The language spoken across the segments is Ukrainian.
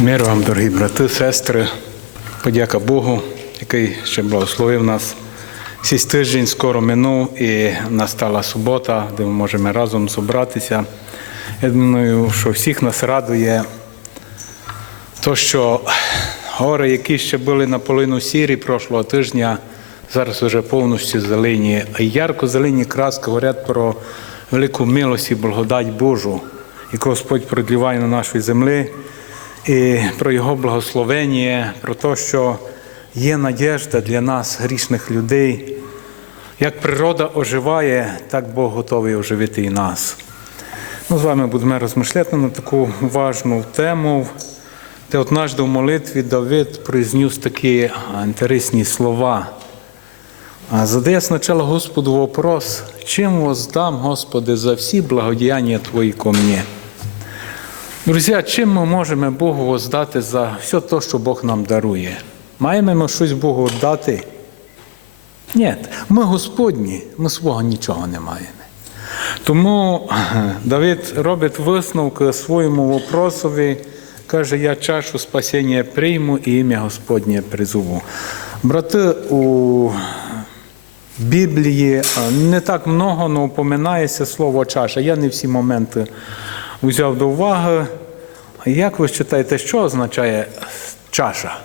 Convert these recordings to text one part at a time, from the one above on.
Мир вам, дорогі брати, сестри, подяка Богу, який ще благословив нас. Сість тиждень скоро минув і настала субота, де ми можемо разом зібратися. Я думаю, що всіх нас радує то, що гори, які ще були наполовину сірі прошлого тижня, зараз вже повністю зелені. А ярко зелені краски говорять про велику милость і благодать Божу, яку Господь продліває на нашій землі, і про Його благословення, про те, що є надіжда для нас, грішних людей. Як природа оживає, так Бог готовий оживити і нас. Ми з вами будемо розмишляти на таку важну тему, де однажды в молитві Давид произнес такі інтересні слова. Задає спочатку Господу вопрос, чим воздам, Господи, за всі благодіяння Твої ко мне? Друзі, чим ми можемо Богу воздати за все те, що Бог нам дарує? Маємо ми щось Богу дати? Ні, ми Господні, ми свого нічого не маємо. Тому Давид робить висновки своєму вопросові, каже, я чашу спасіння прийму і ім'я Господнє призову. Брати, у Біблії не так много, але упоминається слово чаша. Я не всі моменти взяв до уваги. Як ви вважаєте, що означає чаша?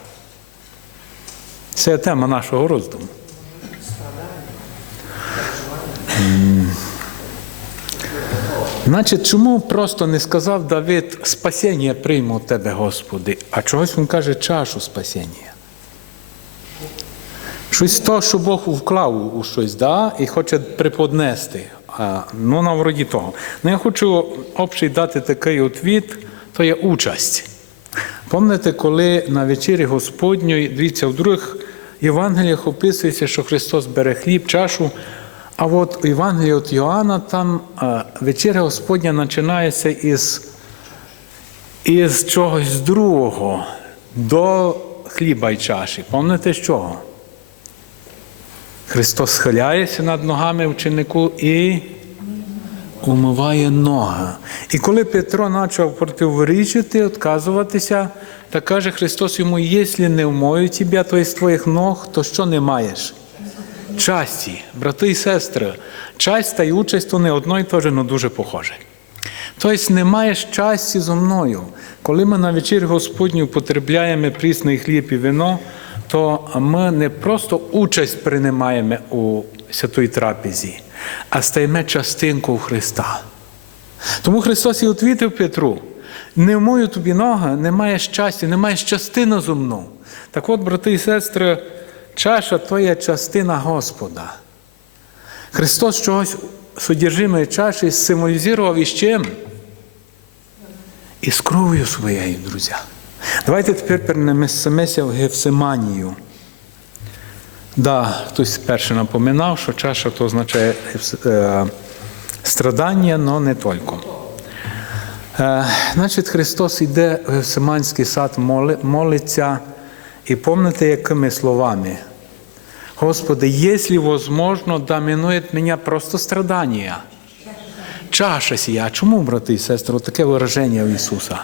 Це тема нашого роздуму. Значить, чому просто не сказав Давид спасіння прийму тебе, Господи, а чогось він каже чашу спасіння? Щось то, що Бог вклав у щось, да, і хоче приподнести. Ну, на вроді того. Ну, я хочу общий дати такий отвіт, то є участь. Пам'ятаєте, коли на вечері Господньої, дивіться, в других Євангеліях описується, що Христос бере хліб, чашу, а от у Євангелії від Йоанна там вечеря Господня починається із, із чогось другого до хліба й чаші. Пам'ятаєте з чого? Христос схиляється над ногами ученику і умиває ноги. І коли Петро почав противорічити, відказуватися, так каже Христос йому, якщо не вмою тебе, то із твоїх ног, то що не маєш? Часті, брати і сестри, часть та й участь то не одно і те же, але дуже похоже. Тобто не маєш часті зо мною. Коли ми на вечір Господню потребляємо прісний хліб і вино, то ми не просто участь приймаємо у святої трапезі, а стаємо частинкою Христа. Тому Христос і відвітив Петру: не вмою тобі ноги, не маєш щастя, не маєш частини зо мною. Так от, брати і сестри, чаша то є частина Господа. Христос чогось содержимої чаші символізував із чим? Із кров'ю своєю, друзі. Давайте тепер перенесемося в Гефсиманію. Да, хтось перше напоминав, що чаша то означає е, страдання, але не тільки. Е, значить, Христос йде в Гефсиманський сад, моли, молиться, і пам'ятаєте, якими словами? Господи, якщо возможно, да мене просто страдання. Чаша сія. Чому, брати і сестри, таке вираження в Ісуса?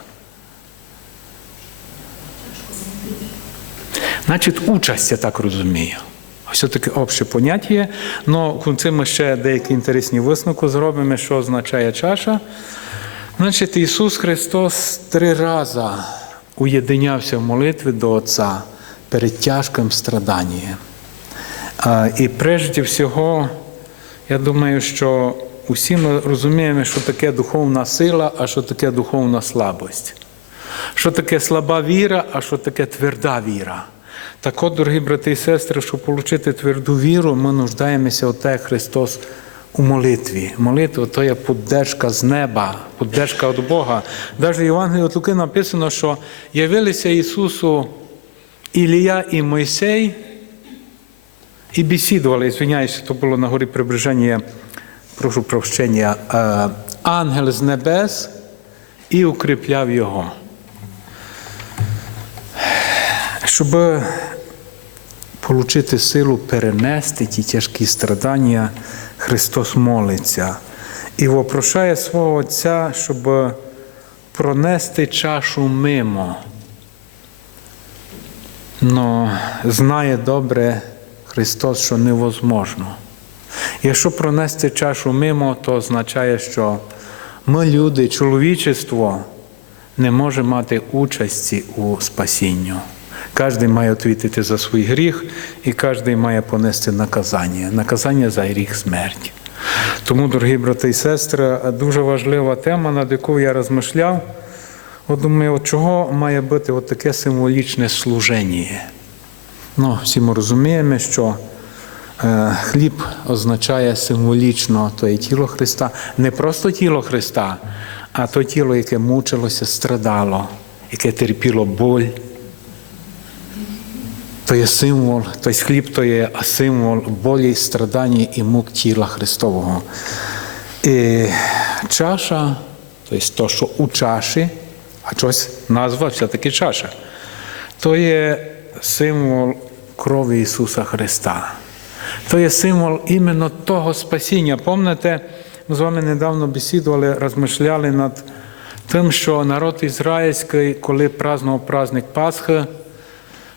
Значить, участь, я так розумію. Ось таке обще поняття в кінці ми ще деякі інтересні висновки зробимо, що означає чаша. Значить, Ісус Христос три рази уєдинявся в молитві до Отця перед тяжким страданням. І прежде всього, я думаю, що усі ми розуміємо, що таке духовна сила, а що таке духовна слабость. Що таке слаба віра, а що таке тверда віра. Так от, дорогі брати і сестри, щоб отримати тверду віру, ми нуждаємося от як Христос у молитві. Молитва то є поддержка з неба, поддержка від Бога. Навіть в Євангелії від Луки написано, що явилися Ісусу Ілія і Мойсей і бесідували, звиняюся, то було на горі приближення, прошу прощення, ангел з небес і укріпляв його. Щоб отримати силу перенести ті тяжкі страдання, Христос молиться і вопрошає свого Отця, щоб пронести чашу мимо Но знає добре Христос, що невозможно. Якщо пронести чашу мимо, то означає, що ми, люди, чоловічество, не може мати участі у спасінню. Кожен має відповідати за свій гріх, і кожен має понести наказання. Наказання за гріх смерть. Тому, дорогі брати і сестри, дуже важлива тема, над якою я розмишляв. От думаю, от чого має бути от таке символічне служення? Ну, всі ми розуміємо, що е, хліб означає символічно то тіло Христа, не просто тіло Христа, а то тіло, яке мучилося, страдало, яке терпіло боль. То є символ, тобто хліб то є символ болі, страдання і мук тіла Христового. І чаша, тобто то, що у чаші, а щось назва все-таки чаша, то є символ крові Ісуса Христа. То є символ іменно того спасіння. Пам'ятаєте, ми з вами недавно бесідували, розмишляли над тим, що народ ізраїльський, коли празнував праздник Пасхи,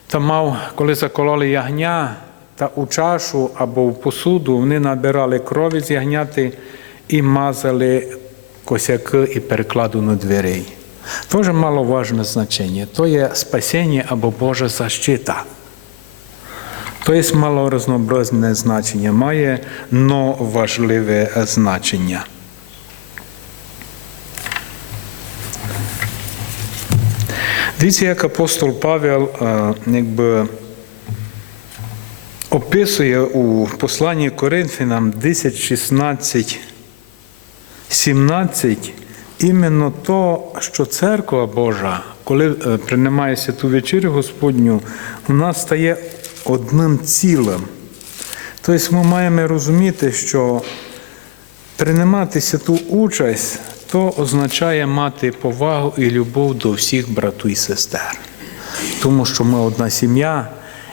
та мав, коли закололи ягня, та у чашу або в посуду вони набирали крові з ягняти і мазали косяки і перекладу на дверей. Тоже маловажне значення. То є спасіння або Божа защита. То є малоразнообразне значення, має но важливе значення. Дивіться, як апостол Павел е, якби, описує у посланні Коринфянам 10, 16, 17 іменно то, що церква Божа, коли е, приймає святу вечерю Господню, вона стає одним цілим. Тобто ми маємо розуміти, що приймати святу участь то означає мати повагу і любов до всіх брату і сестер. Тому що ми одна сім'я,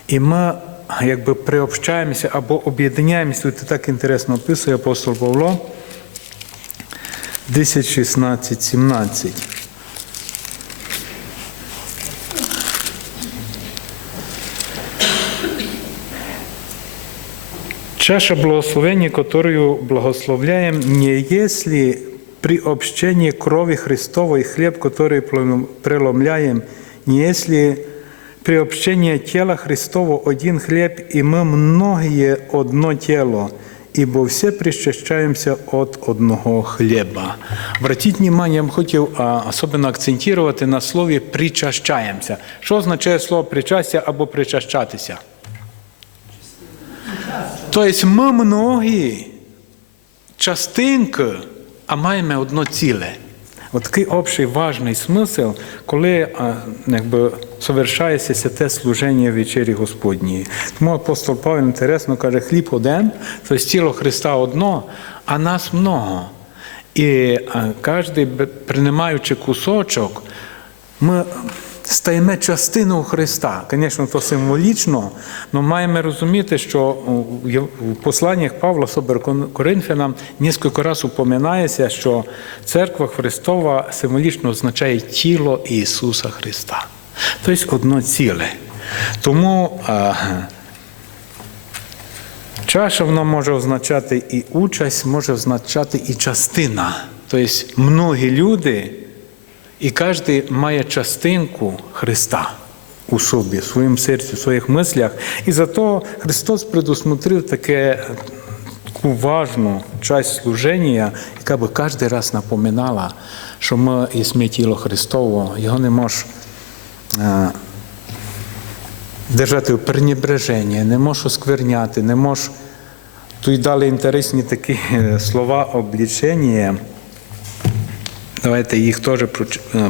і ми якби приобщаємося або об'єднаємося. Тут так інтересно описує апостол Павло 10, 16, 17. Чаша благословения, которую благословляем, не если при общении крови Христовой хлеб, который преломляем, не если при общении тела Христова один хлеб, и мы многие одно тело, ибо все причащаемся от одного хлеба. Обратіть внимание, я б хотів а, особливо акцентувати на слові «причащаємося». Що означає слово «причастя» або «причащатися»? Тобто ми многі частинки, а маємо одно ціле. От такий общий важний смисл, коли а, якби, совершається святе служення вечері Господньої. Тому апостол Павел інтересно каже, хліб один, тобто тіло Христа одно, а нас много. І кожен, приймаючи кусочок, ми стаємо частиною Христа. Звісно, то символічно, але маємо розуміти, що в посланнях Павла Собер Коринфянам кілька разів упоминається, що церква Христова символічно означає тіло Ісуса Христа. Тобто одно ціле. Тому чаша вона може означати і участь, може означати і частина. Тобто многі люди. І кожен має частинку Христа у собі, в своєму серці, в своїх мислях. І зато Христос предусмотрив таке важну часть служення, яка би кожен раз напоминала, що ми є тіло Христово, його не можеш держати у пренебреженні, не можеш оскверняти, не можеш. Тут дали інтересні такі слова облічення. Давайте їх теж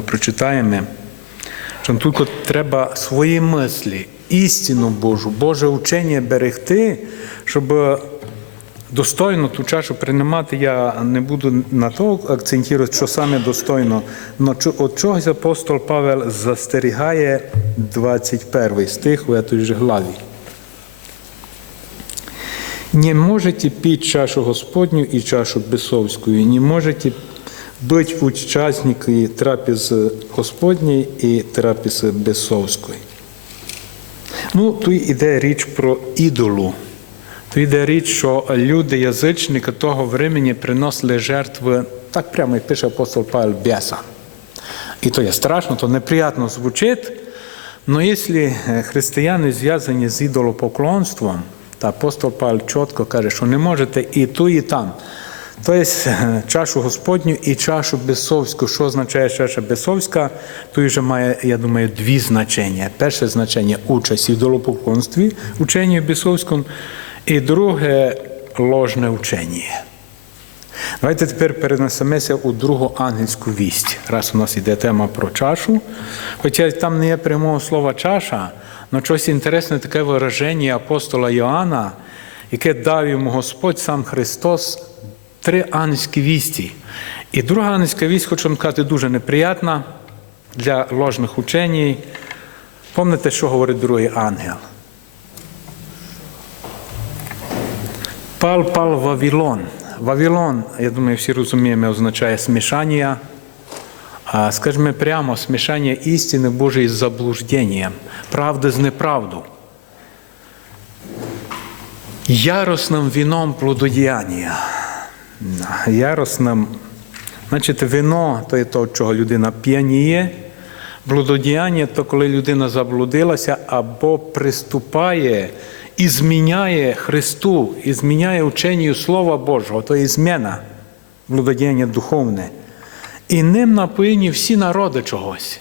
прочитаємо. Що тільки треба свої мислі, істину Божу, Боже учення берегти, щоб достойно ту чашу приймати. Я не буду на то акцентувати, що саме достойно. Но от чогось апостол Павел застерігає 21 стих у цій же главі. Не можете пить чашу Господню і чашу бесовську, не можете быть участники трапези Господньої і трапези Бесовської. Ну, тут іде річ про ідолу. Тут йде річ, що люди язичники того времени приносили жертви, так прямо як пише апостол Павел Беса. І то є страшно, то неприятно звучить. Но якщо християни зв'язані з ідолопоклонством, то апостол Павел чітко каже, що не можете і ту, і там. Тобто чашу Господню і чашу бесовську. Що означає чаша бесовська? Тут вже має, я думаю, дві значення. Перше значення участь в ідолопоклонстві, ученні бесовському, і друге ложне учення. Давайте тепер перенесемося у другу ангельську вість, раз у нас йде тема про чашу. Хоча там не є прямого слова чаша, але щось інтересне таке вираження апостола Йоанна, яке дав йому Господь сам Христос три ангельські вісті. І друга ангельська вість, хочу вам сказати, дуже неприятна для ложних учень. Пам'ятаєте, що говорить другий ангел? Пал пал Вавилон. Вавилон, я думаю, всі розуміємо, означає смішання. Скажімо прямо, смішання істини Божої з заблужденням, правди з неправду. Яросним віном плододіяння. Яросним, значить, вино то є то, чого людина п'яніє. Блудодіяння то коли людина заблудилася або приступає і зміняє Христу, і зміняє ученню Слова Божого, то є зміна, блудодіяння духовне. І ним напоїні всі народи чогось.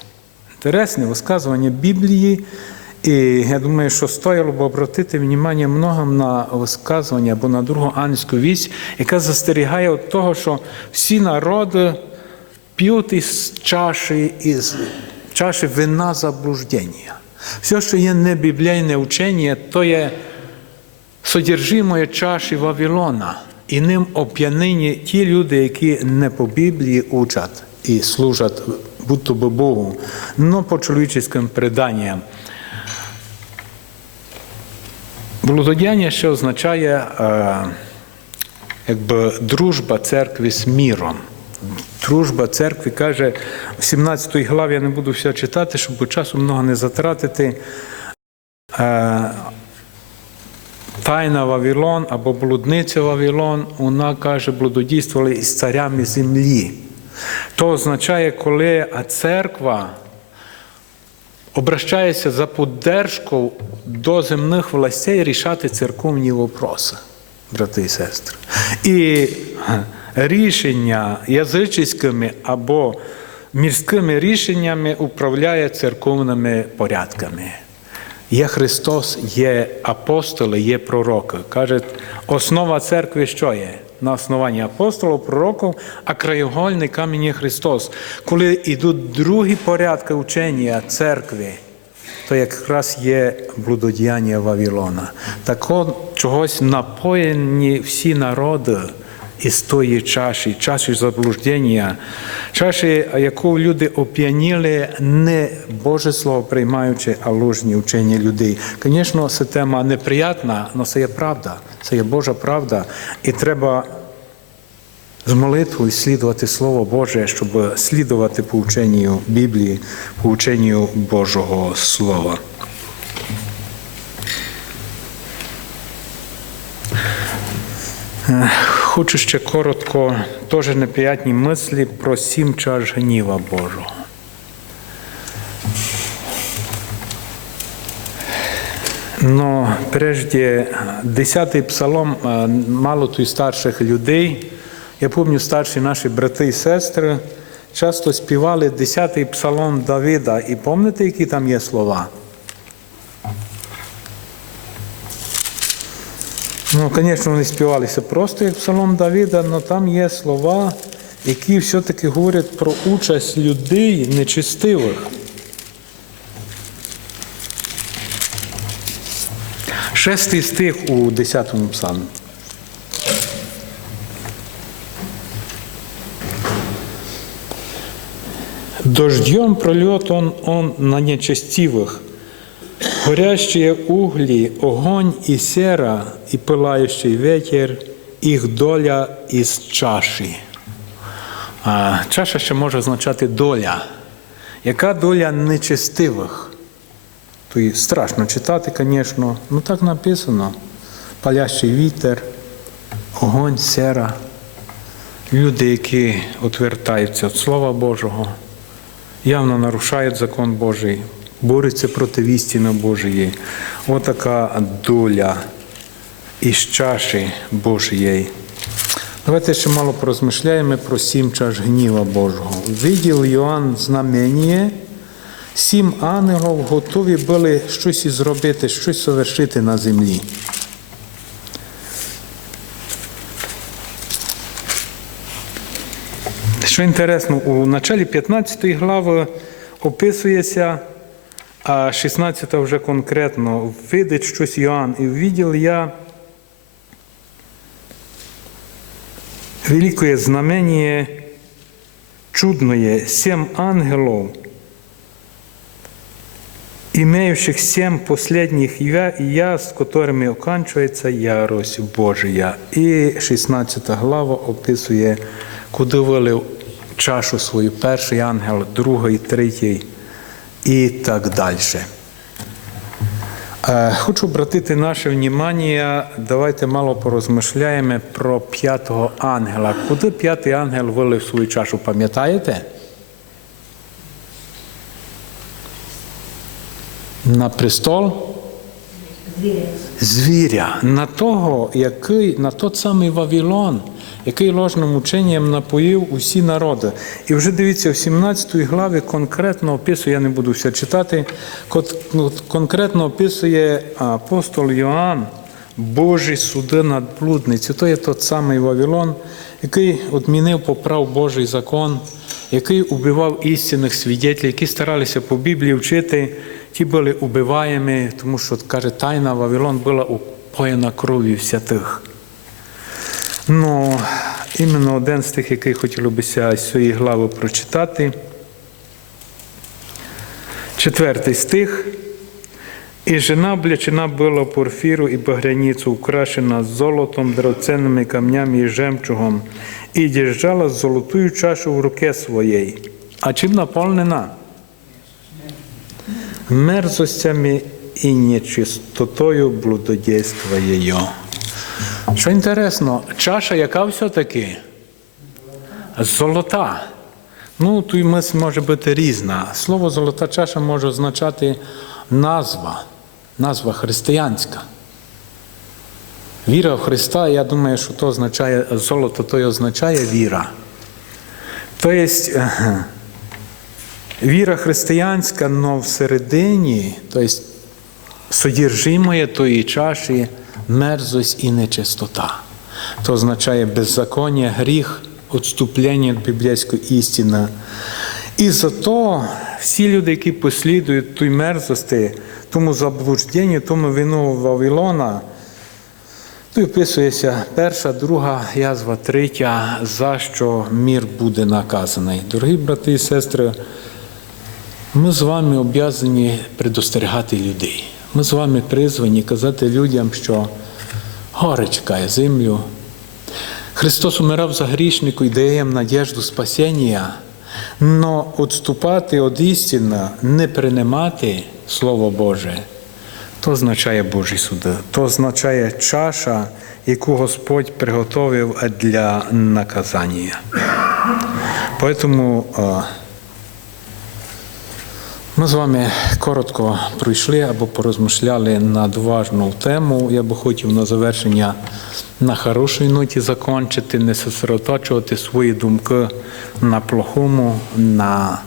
Інтересне висказування Біблії. І я думаю, що стояло б обратити внимання многим на висказування або на другу ангельську вість, яка застерігає від того, що всі народи п'ють із чаші, із чаші вина заблуждення. Все, що є небіблійне учення, то є содержимое чаші Вавилона. І ним оп'янені ті люди, які не по Біблії учать і служать будь-то Богу, но по чоловіческим преданням. Блудодяння ще означає е, якби дружба церкви з міром. Дружба церкви каже в 17 главі я не буду все читати, щоб часу много не затратити. Е, Тайна Вавилон або блудниця Вавилон, вона каже, блудодійствували із царями землі. То означає, коли церква обращається за поддержку до земних властей рішати церковні вопроси, брати і сестри. І рішення язичськими або мірськими рішеннями управляє церковними порядками. Є Христос, є апостоли, є пророки. Каже, основа церкви що є? На основанні апостолів, пророків, а краєгольний камінь є Христос. Коли йдуть другі порядки учення церкви, то якраз є блудодіяння Вавилона. Так от чогось напоєні всі народи із тої чаші, чаші заблуждення, чаші, яку люди оп'яніли, не Боже Слово приймаючи, а ложні учення людей. Звісно, це тема неприятна, але це є правда, це є Божа правда. І треба з молитвою слідувати Слово Боже, щоб слідувати по ученню Біблії, по ученню Божого Слова. Хочу ще коротко, теж неприятні мислі про сім чаш гніва Божого. Но прежде десятий псалом мало тут старших людей. Я пам'ятаю, старші наші брати і сестри часто співали десятий псалом Давида. І пам'ятаєте, які там є слова? Ну, звісно, вони співалися просто як псалом Давіда, але там є слова, які все-таки говорять про участь людей нечистивих. Шестий стих у 10-му псалмі. Дождем прольет он, он на нечестивых, Горящие углі, огонь і сера, і пилаючий ветер, їх доля із чаші. А, Чаша ще може означати доля. Яка доля нечестивих? То страшно читати, звісно, ну так написано. Палящий вітер, огонь, сера. Люди, які відвертаються від Слова Божого, явно нарушають закон Божий, борються проти істини Божої. Отака доля із чаші Божої. Давайте ще мало порозмишляємо про сім чаш гніва Божого. Виділ Йоанн знамення, сім ангелів готові були щось зробити, щось совершити на землі. Що інтересно, у началі 15 глави описується, а 16 вже конкретно видить щось Йоанн. І видів я великое знамение чудное, семь ангелов, имеющих семь последних я, я, с которыми оканчивается ярость Божия. І 16 глава описує, куди вилив чашу свою перший ангел, другий, третій і так далі. Е, Хочу обратити наше внимання, давайте мало порозмишляємо про п'ятого ангела. Куди п'ятий ангел вилив свою чашу, пам'ятаєте? На престол звіря, на того, який, на той самий Вавилон, який ложним ученням напоїв усі народи. І вже дивіться, в 17 главі конкретно описує, я не буду все читати, ну, конкретно описує апостол Йоанн Божі суди над блудницею. То є той самий Вавилон, який відмінив поправ Божий закон, який убивав істинних свідетелів, які старалися по Біблії вчити, ті були убиваємі, тому що каже, тайна Вавилон була упоєна кров'ю святих. Ну, іменно один з тих, який хотілося з цієї глави прочитати. Четвертий стих. І жена облечена була порфіру і багряницю, украшена золотом, драгоценними камнями і жемчугом, і держала золотую чашу в руке своєї. А чим наповнена? Мерзостями і нечистотою блудодійства її. Що інтересно, чаша яка все-таки? Золота. Ну, тут може бути різна. Слово золота чаша може означати назва, назва християнська. Віра в Христа, я думаю, що то означає золото, то й означає віра. Тобто, віра християнська, але всередині, тобто содержимое тої чаші мерзость і нечистота. То означає беззаконня, гріх, відступлення від біблійської істини. І зато всі люди, які послідують той мерзості, тому заблужденню, тому вину Вавилона, тут описується перша, друга язва, третя, за що мір буде наказаний. Дорогі брати і сестри, ми з вами об'язані предостерігати людей. Ми з вами призвані казати людям, що горе чекає землю. Христос умирав за грішнику і дає їм надіжду спасіння, але відступати від істини, не приймати Слово Боже, то означає Божий суд, то означає чаша, яку Господь приготовив для наказання. Тому ми з вами коротко пройшли або порозмишляли над важну тему. Я би хотів на завершення на хорошій ноті закінчити, не сосредоточувати свої думки на плохому, на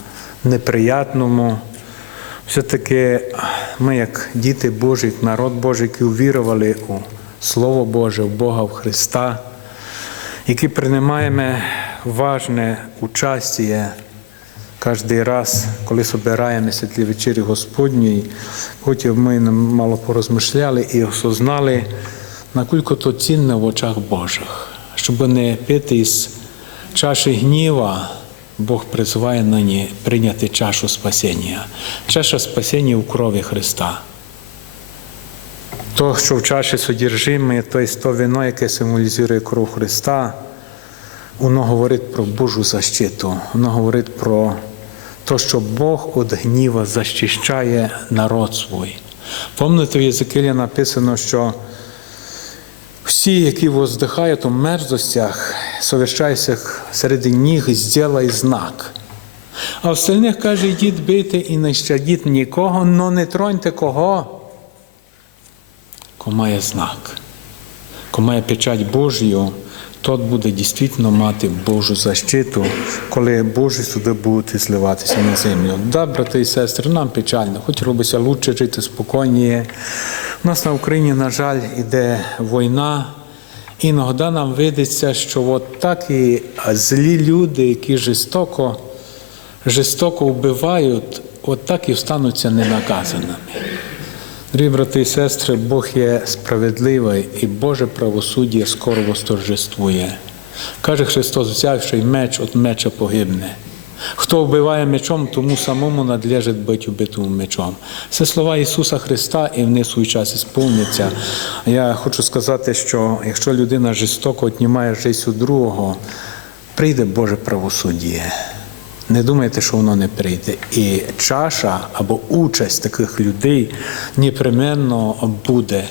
неприятному. Все-таки ми, як діти Божі, народ Божий, які увірували у Слово Боже, в Бога, в Христа, які приймаємо важне участя кожен раз, коли збираємося для вечері Господньої, хотів ми мало порозмишляли і осознали, наскільки то цінне в очах Божих, щоб не пити із чаші гніва, Бог призиває нині прийняти чашу спасіння, чаша спасіння у крові Христа. То, що в чаші содержиме, то є то вино, яке символізує кров Христа, воно говорить про Божу защиту, воно говорить про то що Бог від гніва захищає народ свій. Помните, в Єзекілі написано, що всі, які воздихають у мерзостях, совершайся серед них, зробай знак. А остальних каже, йдіть бити і не щадіть нікого, но не троньте кого, кого має знак, кого має печать Божію, тот буде дійсно мати Божу защиту, коли Божі суди будуть зливатися на землю. Да, брати і сестри, нам печально, хоч робиться лучше жити спокійніше. У нас на Україні, на жаль, іде війна. Іноді нам видиться, що от так і злі люди, які жорстоко, жорстоко вбивають, от так і встануться ненаказаними. Дорогі брати і сестри, Бог є справедливий і Боже правосуддя скоро восторжествує. Каже Христос, взявши меч, от меча погибне. Хто вбиває мечом, тому самому надлежить бити убитому мечом. Це слова Ісуса Христа, і вони в свій час ісповняться. Я хочу сказати, що якщо людина жорстоко віднімає життя у другого, прийде Боже правосуддя. Не думайте, що воно не прийде. І чаша або участь таких людей непременно буде,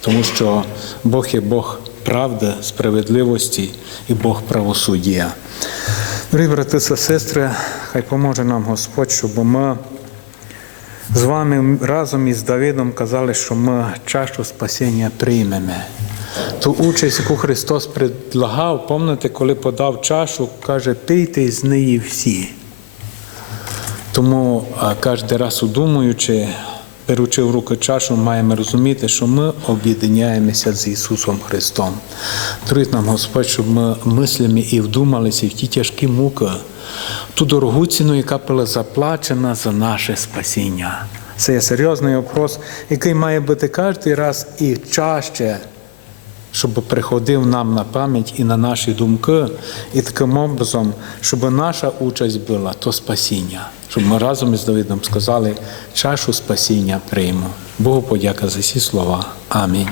тому що Бог є Бог правди, справедливості і Бог правосуддя. Дорогі брати та сестри, хай поможе нам Господь, щоб ми з вами разом із Давидом казали, що ми чашу спасіння приймемо. Ту участь, яку Христос предлагав, пам'ятаєте, коли подав чашу, каже, пийте з неї всі. Тому кожен раз удумуючи, беручи в руки чашу, маємо розуміти, що ми об'єднаємося з Ісусом Христом. Трить нам Господь, щоб ми мислями і вдумалися в ті тяжкі муки, ту дорогу ціну, яка була заплачена за наше спасіння. Це є серйозний вопрос, який має бути кожен раз і чаще щоб приходив нам на пам'ять і на наші думки, і таким образом, щоб наша участь була то спасіння, щоб ми разом із Давидом сказали, чашу спасіння прийму. Богу подяка за ці слова. Амінь.